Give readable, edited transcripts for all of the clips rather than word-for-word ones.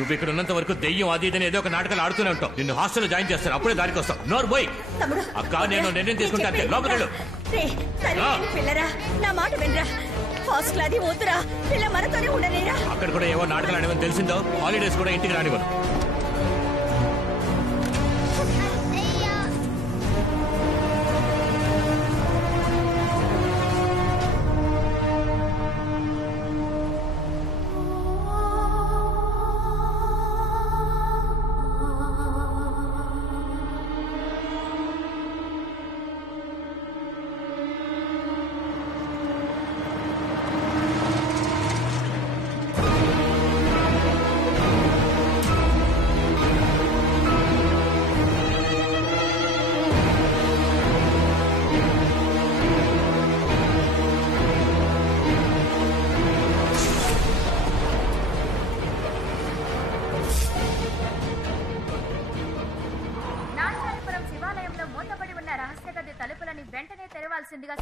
నువ్వు ఇక్కడ ఉన్నంత వరకు దెయ్యం అది ఇదని ఏదో ఒక నాటకాలు ఆడుతూనే ఉంటావు. నిన్ను హాస్టల్లో జాయిన్ చేస్తాను, అప్పుడే దానికి వస్తావు. నోరు పోయి. అక్క నేను నిర్ణయం తీసుకుంటా, అంతే. లోపలికి పిల్లరా నా మాట వినరా. హాస్టల్ అది వద్దురా, పిల్ల మనతోనే ఉండలేరా. అక్కడ కూడా ఏవో నాటకాలు ఆడేవని తెలిసిందో హాలిడేస్ కూడా ఇంటికి రానివ్వను.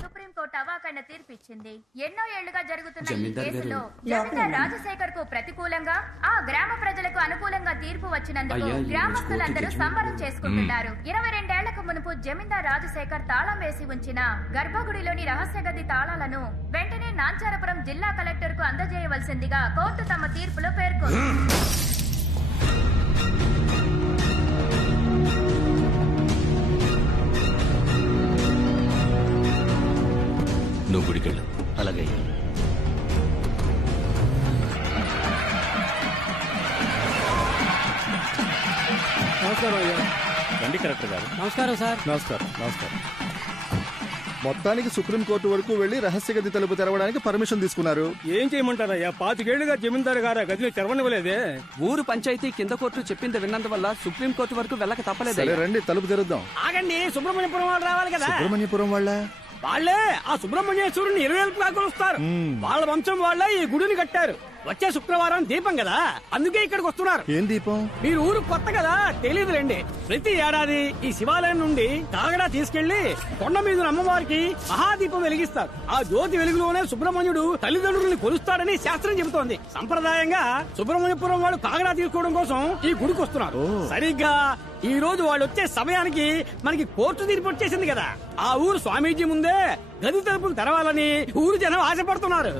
సుప్రీంకోర్టు అవాకైన తీర్పిచ్చింది. ఎన్నో ఏళ్లుగా జరుగుతున్న ఈ కేసులో జమీందార్ రాజశేఖర్ కు ప్రతికూలంగా ఆ గ్రామ ప్రజలకు అనుకూలంగా తీర్పు వచ్చినందుకు గ్రామస్తులందరూ సంబరం చేసుకుంటున్నారు. 22 ఏళ్లకు మునుపు జమీందార్ రాజశేఖర్ తాళం వేసి ఉంచిన గర్భగుడిలోని రహస్య గది తాళాలను వెంటనే నాంచారపురం జిల్లా కలెక్టర్ కు అందజేయవలసిందిగా కోర్టు తమ తీర్పులో పేర్కొంది. నువ్వు గుడికెళ్ళు. అలాగే. నమస్కారం అయ్యా. రండి కలెక్టర్ గారు. నమస్కారం సార్. నమస్కారం. నమస్కారం. మొత్తానికి సుప్రీంకోర్టు వరకు వెళ్లి రహస్య గది తలుపు తెరవడానికి పర్మిషన్ తీసుకున్నారు. ఏం చేయమంటారయ్యా, 25 ఏళ్లుగా జమీందారు గారు గదిని తెరవనివ్వలేదే. ఊరు పంచాయతీ కింద కోర్టు చెప్పింది విన్నందువల్ల సుప్రీంకోర్టు వరకు వెళ్ళక తప్పలేదు. సరే రండి తలుపు తెరుద్దాం. ఆగండి, సుబ్రహ్మణ్యపురం వాళ్ళు రావాలి కదా. సుబ్రహ్మణ్యపురం వాళ్ళే ఆ సుబ్రహ్మణ్యేశ్వరుని ఇరువైపులా కొలుస్తారు. వాళ్ళ వంశం వాళ్ళే ఈ గుడిని కట్టారు. వచ్చే శుక్రవారం దీపం కదా, అందుకే ఇక్కడికి వస్తున్నారు. ఏం దీపం? మీరు ఊరు కొత్త కదా, తెలియదులేండి. ప్రతి ఏడాది ఈ శివాలయం నుండి కాగడా తీసుకెళ్లి కొండ మీద అమ్మవారికి మహాదీపం వెలిగిస్తారు. ఆ జ్యోతి వెలుగులోనే సుబ్రహ్మణ్యుడు తల్లిదండ్రుల్ని కొలుస్తాడని శాస్త్రం చెబుతోంది. సంప్రదాయంగా సుబ్రహ్మణ్యపురం వాళ్ళు కాగడా తీసుకోవడం కోసం ఈ గుడికి వస్తున్నారు. సరిగ్గా ఈ రోజు వాళ్ళు వచ్చే సమయానికి మనకి కోర్టు తీర్పు వచ్చేసింది కదా. ఆ ఊరు స్వామీజీ ముందే గది తలుపులు తెరవాలని ఊరు జనం ఆశపడుతున్నారు.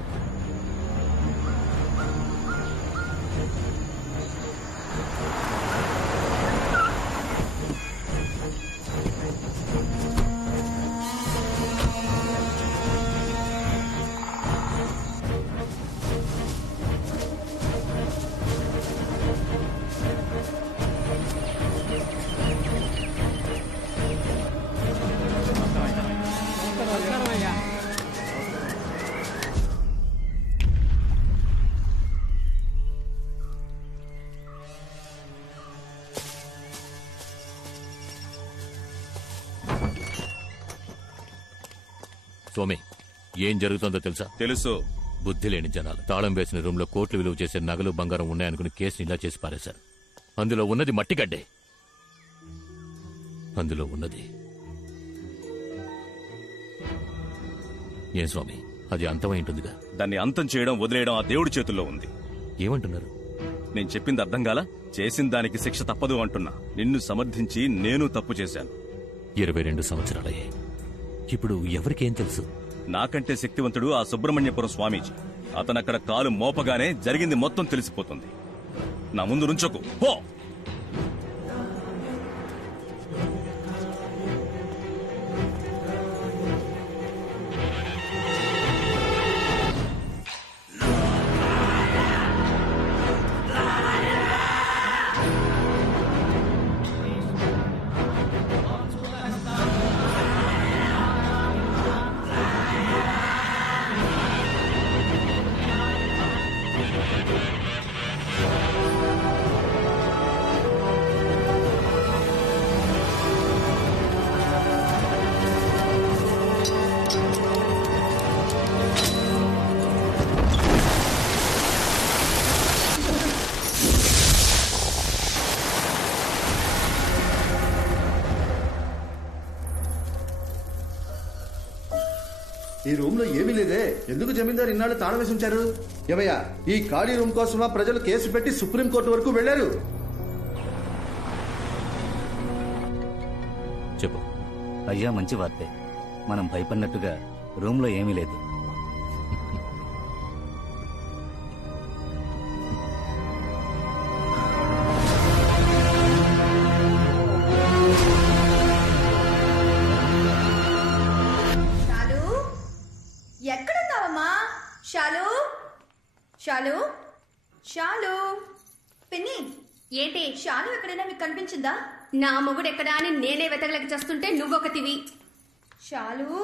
సోమి, ఏం జరుగుతుందో తెలుసా? తెలుసు. బుద్ధి లేని జనాలు తాళం వేసిన రూమ్ లో కోట్లు విలువ చేసే నగలు బంగారం ఉన్నాయనుకుని కేసుని ఇలా చేసి పారేశారు. అందులో ఉన్నది మట్టిగడ్డే. అందులో ఉన్నది ఏం స్వామి, అది అంతమై ఉంటుందిగా. దాన్ని అంతం చేయడం వదిలేయడం ఆ దేవుడి చేతుల్లో ఉంది. ఏమంటున్నారు? నేను చెప్పింది అర్థం కాలా? చేసిన దానికి శిక్ష తప్పదు అంటున్నా. నిన్ను సమర్థించి నేను తప్పు చేశాను. 22 సంవత్సరాలయ్యాయి. ఇప్పుడు ఎవరికేం తెలుసు? నాకంటే శక్తివంతుడు ఆ సుబ్రహ్మణ్యపురం స్వామీజీ. అతనక్కడ కాలు మోపగానే జరిగింది మొత్తం తెలిసిపోతుంది. నా ముందు నుంచోకు పో. ఈ రూమ్ లో ఏమీ లేదే, ఎందుకు జమీందారు ఇన్నాళ్ళు తాళం వేసి ఉంచారు? ఏమయ్యా, ఈ ఖాళీ రూమ్ కోసమా ప్రజలు కేసు పెట్టి సుప్రీంకోర్టు వరకు వెళ్లారు? చెప్పు. అయ్యా, మంచి వార్తే. మనం భయపడినట్టుగా రూమ్ లో ఏమీ లేదు. ఎక్కడున్నావమ్మా? షాలు, షాలు, షాలు. పిన్ని, ఏంటి? షాలు ఎక్కడైనా మీకు కనిపించిందా? నా మొగుడు ఎక్కడా అని నేనే వెతకలేక చేస్తుంటే నువ్వొకటివి. షాలు.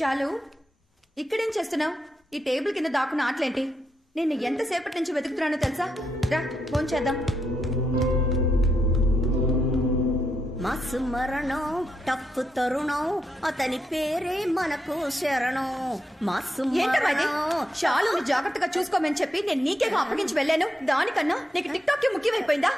షాలు, ఇక్కడేం చేస్తున్నావు? ఈ టేబుల్ కింద దాక్కున్న ఆటలేంటి? నిన్ను ఎంతసేపటి నుంచి వెతుకుతున్నానో తెలుసా? రా, ఫోన్ చేద్దాం. మస్ మరణం టప్పు తరుణం, అతని పేరే మనకు శరణం. ఏంటమ్మా షాలుని జాగ్రత్తగా చూసుకోమని చెప్పి నేను నీకేగా అప్పగించి వెళ్ళాను. దానికన్నా నీకు టిక్ టాక్ ముఖ్యమైపోయిందా?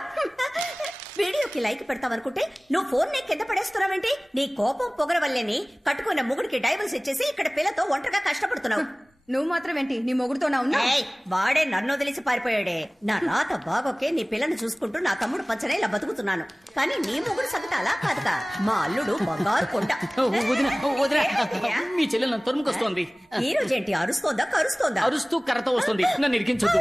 వీడియోకి లైక్ పెడతావనుకుంటే నువ్వు ఫోన్ నే కింద పడేస్తున్నావేంటి? నీ కోపం పొగర వల్లేని కట్టుకున్న ముగుడికి డైవర్స్ ఇచ్చేసి ఇక్కడ పిల్లతో ఒంటరిగా కష్టపడుతున్నావు. నువ్వు మాత్రం ఏంటి నీ మొగుడుతోనా ఉన్నా? ఏయ్, వాడే నన్ను వదిలేసి పారిపోయాడే. నా రాత బాగోకే నీ పిల్లని చూసుకుంటూ నా తమ్ముడు పచ్చనే ఇలా బతుకుతున్నాను. కానీ నీ మొగుడు సంగతి అలా కాదుగా. మా అల్లుడు బంగారు కొండ. మీ చెల్లెలు నన్ను తరుముకొస్తోంది. ఈ రోజేంటి అరుస్తోందా కరుస్తోందా? అరుస్తూ కర్రతో వస్తుంది. నన్ను ఇరికించొద్దు.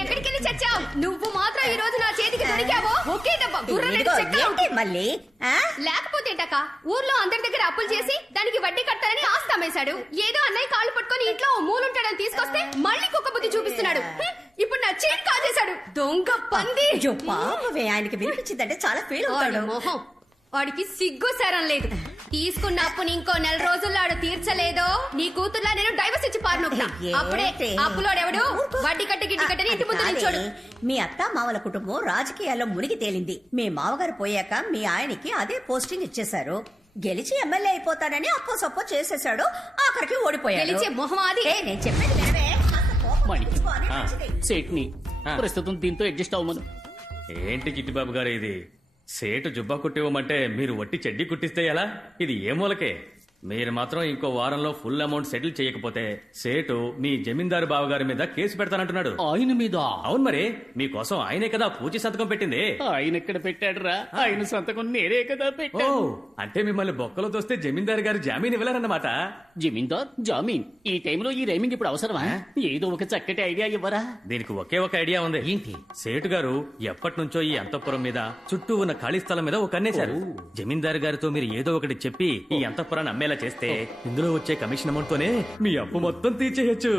ఎక్కడికి చచ్చావు? నువ్వు మాత్రం ఈ రోజు నా చేతికి దొరికావో ఒకే దెబ్బ ఇదిగో, ఏంటి మళ్ళీ ఆ? లేకపోతేటక ఊర్లో అందరి దగ్గర అప్పులు చేసి దానికి వడ్డీ కట్టాలని ఆస్తి అమ్మేశాడు. ఏదో అన్నయ్య కాళ్ళు పట్టుకొని ఇంట్లో మూలుంటాడని తీసుకొస్తే మళ్ళీ కుక్క బుద్ధి చూపిస్తున్నాడు. ఇప్పుడు నా చేతి కాజేశాడు. దొంగ పంది. అయ్యో పాపమే, ఆయనకి వినిపించిందంటే చాలా ఫీల్ అవుతాడు. మొహం వాడికి సిగ్గు సరం లేదు. తీసుకున్న అప్పుని ఇంకో 4 రోజుల్లో ఆడు తీర్చలేదో నీ కూతుర్లా నేను డైవర్స్ ఇచ్చి పారినొక్తా. అప్పుడే అప్పులోడెవడు వడ్డీ కట్టి గిడ్డి కట్టని ఇంటి ముందు నిల్చోడు. మీ అత్త మామల కుటుంబం రాజకీయాల్లో మునిగి తేలింది. మీ మామగారు పోయాక మీ ఆయనకి అదే పోస్టింగ్ ఇచ్చేశారు. గెలిచి ఎమ్మెల్యే అయిపోతాడని అప్పో సప్పో చేసేశాడు. ఆఖరికి ఓడిపోయాడు. గెలిచే మొహం అది. నేను చెప్పేది వినవే. కాస్త కోపం మణి. తెచ్చుకోవాలి, మంచిది. సేట్ని ప్రస్తుతం దీంతో అడ్జస్ట్ అవ్వమను. ఏంటి చిట్టిబాబు గారు ఇది? సేటు జుబ్బా కుట్టివ్వమంటే మీరు వట్టి చెడ్డీ కుట్టిస్తే ఎలా? ఇది ఏ మూలకే? మీరు మాత్రం ఇంకో వారంలో ఫుల్ అమౌంట్ సెటిల్ చేయకపోతే సేటు మీ జమీందారు బావగారి మీద కేసు పెడతానంటున్నాడు. ఆయన మీద? అవును మరి, మీకోసం ఆయనే కదా పూచి సంతకం పెట్టింది. ఆయన ఎక్కడ పెట్టాడురా? ఆయన సంతకం నేనే కదా ఓ, పెట్టాను. అంటే మిమ్మల్ని బొక్కలో తోస్తే జమీందారు గారు జామీన్ ఇవ్వలేరన్నమాట. జమీందార్ జామీన్ ఈ టైంలో ఈ రైమింగ్ ఇప్పుడు అవసరమా? ఏదో ఒక చక్కటి ఐడియా ఇవ్వరా? దీనికి ఒకే ఒక ఐడియా ఉంది. ఏంటి? సేటు గారు ఎప్పటి నుంచో ఈ అంతఃపురం మీద చుట్టూ ఉన్న ఖాళీ స్థలం మీద ఒక కన్నేశారు. జమీందారు గారితో మీరు ఏదో ఒకటి చెప్పి ఈ అంతఃపురాన్ని అమ్మేలా చేస్తే ఇందులో వచ్చే కమిషన్ అమౌంట్ తోనే మీ అప్పు మొత్తం తీర్చేయచ్చు.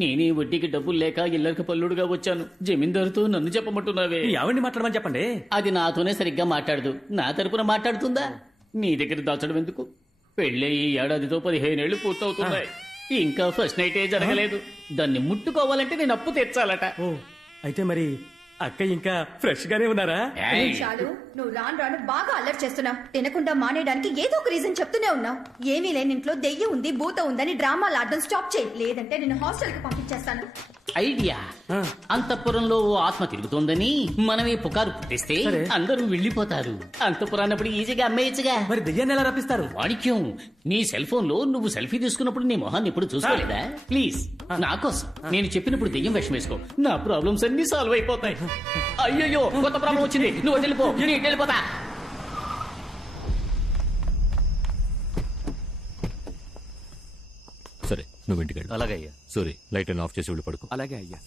నేనే వడ్డీకి డబ్బులు లేక ఇల్లరికి పల్లుడుగా వచ్చాను. జమీందారుతో నన్ను చెప్పమంటున్నావే? మీ ఆవిడ్ని మాట్లాడమని చెప్పండి. అది నాతోనే సరిగ్గా మాట్లాడదు. నా తరపున మాట్లాడుతుందా? నీ దగ్గర దాచడం ఎందుకు? పెళ్ళే ఈ ఏడాదితో 15 ఏళ్లు పూర్తవుతున్నాయి. ఇంకా ఫస్ట్ నైట్ జరగలేదు. దాన్ని ముట్టుకోవాలంటే నేను అప్పు తెచ్చాలట. ఓ, అయితే మరి అక్క ఇంకా ఫ్రెష్ గానే ఉన్నారా? చాలు, నువ్వు రాను రాను బాగా అల్లరి చేస్తున్నావు. తినకుండా మానేయడానికి ఏదో ఒక రీజన్ చెప్తూనే ఉన్నావు. ఏమీ లేని ఇంట్లో దెయ్యం ఉంది భూత ఉందని డ్రామాలు ఆడడం స్టాప్ చేయి, లేదంటే నేను హాస్టల్ కి పంపించేస్తాను. ఐడియా. అంతఃపురంలో ఓ ఆత్మ తిరుగుతోందని మనమే పుకారు పుట్టిస్తే అందరూ వెళ్ళిపోతారు. అంతఃపురాన్నప్పుడు ఈజీగా అమ్మేయచ్చుగా. మరి దెయ్యాన్ని ఎలా రప్పిస్తారు? వాడిక్యం, నీ సెల్ ఫోన్ లో నువ్వు సెల్ఫీ తీసుకున్నప్పుడు నీ మొహాన్ని ఎప్పుడు చూసుకోలేదా? ప్లీజ్ నా కోసం నేను చెప్పినప్పుడు దెయ్యం వేషం వేసుకో. నా ప్రాబ్లమ్స్ అన్ని సాల్వ్ అయిపోతాయి. అయ్యయ్యో, కొత్త ప్రాబ్లం వచ్చింది. నువ్వు వెళ్ళిపో, నేను వెళ్ళిపోతా. సరే, నువ్వు ఇంటికి వెళ్ళు. అలాగే అయ్యా. సూరి, లైట్ ఆఫ్ చేసి వెళ్ళి పడుకో. అలాగే అయ్యా.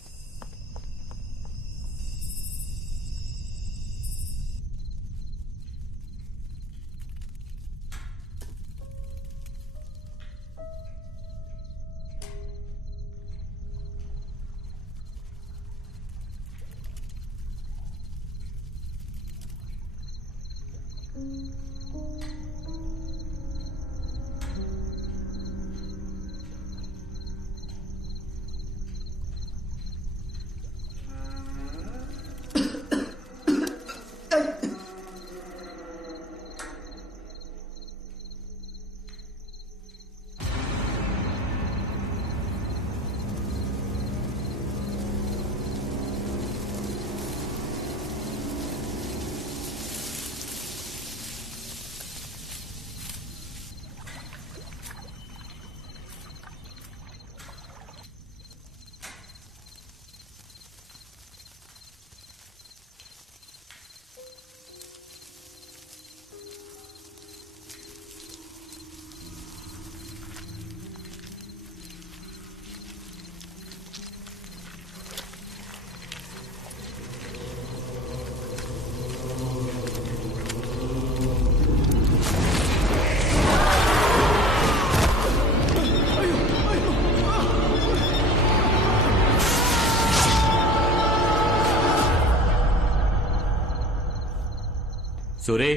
సూరి,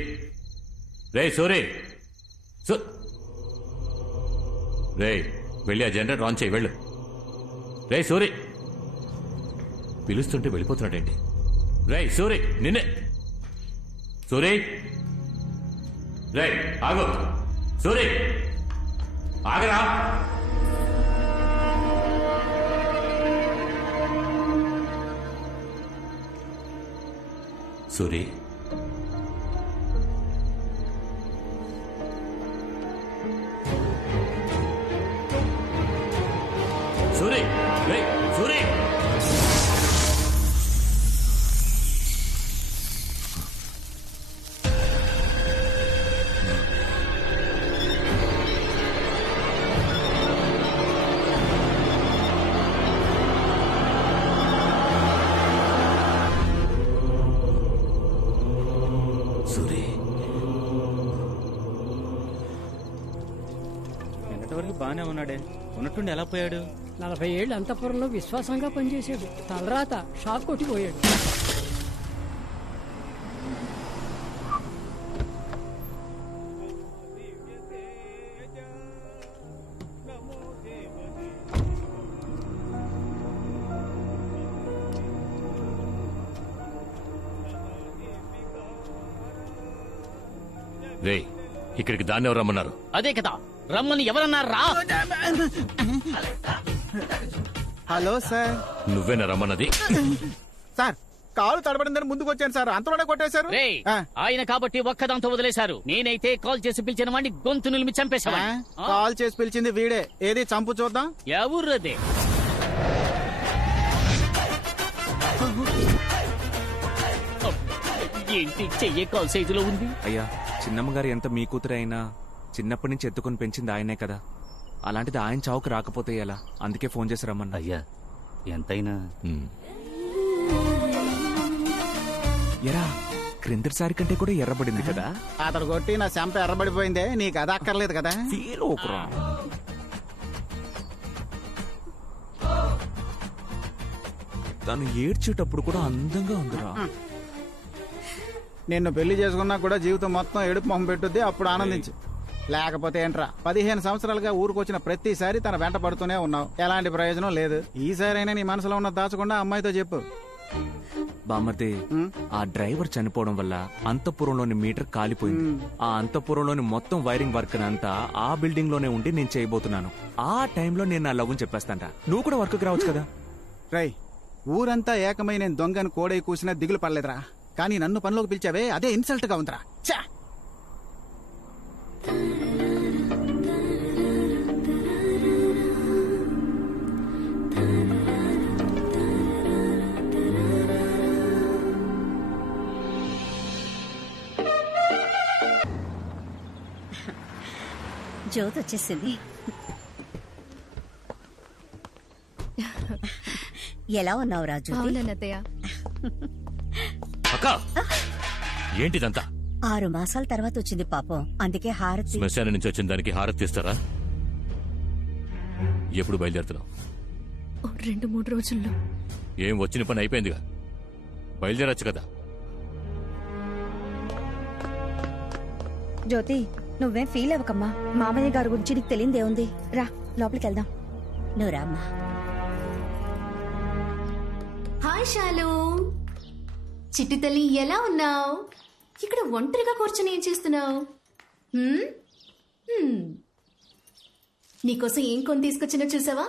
రే సూరి, రే వెళ్ళి ఆ జనరేటర్ ఆన్ చేయి. వెళ్ళు. రే సూరి, పిలుస్తుంటే వెళ్ళిపోతున్నాడేంటి? రే సూరి, నిన్నే. సూరి, రే ఆగు. సూరి, ఆగరా. సూరి, సూరి రేయ్, సూరి సూరి నిన్నటి వరకు బాగానే ఉన్నాడే, ఉన్నట్టుండి ఎలా పోయాడు? 40 ఏళ్ళు అంతఃపురంలో విశ్వాసంగా పనిచేశాడు. తలరాత షాక్ కొట్టిపోయాడు. రేయ్, ఇక్కడికి దాన్ని ఎవరు రమ్మన్నారు? అదే కదా రమ్మని ఎవరన్నారా? Hello sir. నువ్వేనా రమ్మన్నది? సార్ కాలు తడబడిందని ముందుకు వచ్చాను సార్, అంతలోనే కొట్టేశారు. రేయ్, ఆయన కాబట్టి ఒక్కదాంతో వదిలేశారు. నేనైతే కాల్ చేసి పిలిచిన వాడిని గొంతు నిలిమి చంపేశావా? కాల్ చేసి పిలిచింది వీడే. ఏది చంపు చూద్దాం. ఎవరదే? ఏంటి చెయ్యే కాల్ సైజులో ఉంది? అయ్యా, చిన్నమ్మగారు ఎంత మీ కూతురు అయినా చిన్నప్పటి నుంచి ఎత్తుకొని పెంచింది ఆయనే కదా. అలాంటిది ఆయన చావుకు రాకపోతే ఎలా? అందుకే ఫోన్ చేసి రమ్మన్నా. అయ్యా ఎంతైనా ఎరా క్రిందటిసారి కంటే కూడా ఎర్రబడింది కదా. అతడు కొట్టి నా చెంప ఎర్రబడిపోయిందే, నీకు అది అక్కర్లేదు కదా. ఫీల్ ఓకురా. తను ఏడ్చేటప్పుడు కూడా అందంగా ఉందిరా. నిన్ను పెళ్లి చేసుకున్నా కూడా జీవితం మొత్తం ఎడుపు మొహం పెట్టుద్ది, అప్పుడు ఆనందించు. లేకపోతే ఏంట్రా, 15 సంవత్సరాలుగా ఊరుకొచ్చిన ప్రతిసారి తన వెంట పడుతూనే ఉన్నావు. ఎలాంటి ప్రయోజనం లేదు. ఈసారైనా నీ మనసులో ఉన్న దాచకుండా అమ్మాయితో చెప్పు. బామ్మర్ది, ఆ డ్రైవర్ చనిపోవడం వల్ల అంతఃపురంలోని మీటర్ కాలిపోయింది. ఆ అంతఃపురంలోని మొత్తం వైరింగ్ వర్క్ అంతా ఆ బిల్డింగ్ లోనే ఉండి నేను చేయబోతున్నాను. ఆ టైంలో నేను నా లవ్ చెప్పేస్తాంట. నువ్వు కూడా వర్క్ రావచ్చు కదా. రై, ఊరంతా ఏకమై నేను దొంగను కోడై కూసినా దిగులు పడలేదురా. కానీ నన్ను పనిలోకి పిలిచావే, అదే ఇన్సల్ట్ గా ఉందిరా. ఛా! జ్యోతి వచ్చేసింది. ఎలా ఉన్నావు రాజు? అక్క, ఏంటిదంతా? 6 మాసాల తర్వాత వచ్చింది పాపం, అందుకే హారతి. శ్మశానం నుంచి వచ్చిన దానికి హారతి ఇస్తారా? ఎప్పుడు బయలుదేరుతున్నావు? 2-3 రోజుల్లో. ఏం వచ్చిన పని అయిపోయిందిగా, బయలుదేరచ్చు కదా. జ్యోతి, నువ్వేం ఫీల్ అవ్వకమ్మా. మామయ్య గారి గురించి నీకు తెలియదే ఉంది. రా లోపలికి వెళ్దాం. నువ్వు రామ్మా. హాయ్ శాలు, చిట్టి తల్లి ఎలా ఉన్నావు? ఇక్కడ ఒంటరిగా కూర్చొని ఏం చేస్తున్నావు? నీకోసం ఏం కొని తీసుకొచ్చినా చూసావా?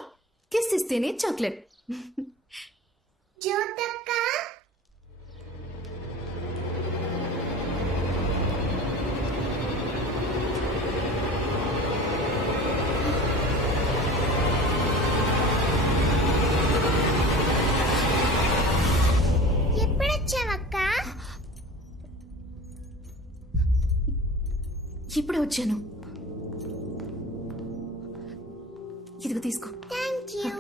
కిస్ ఇస్తేనే చాక్లెట్. ఇప్పుడే వచ్చాను. ఇదిగో తీసుకో. Thank you.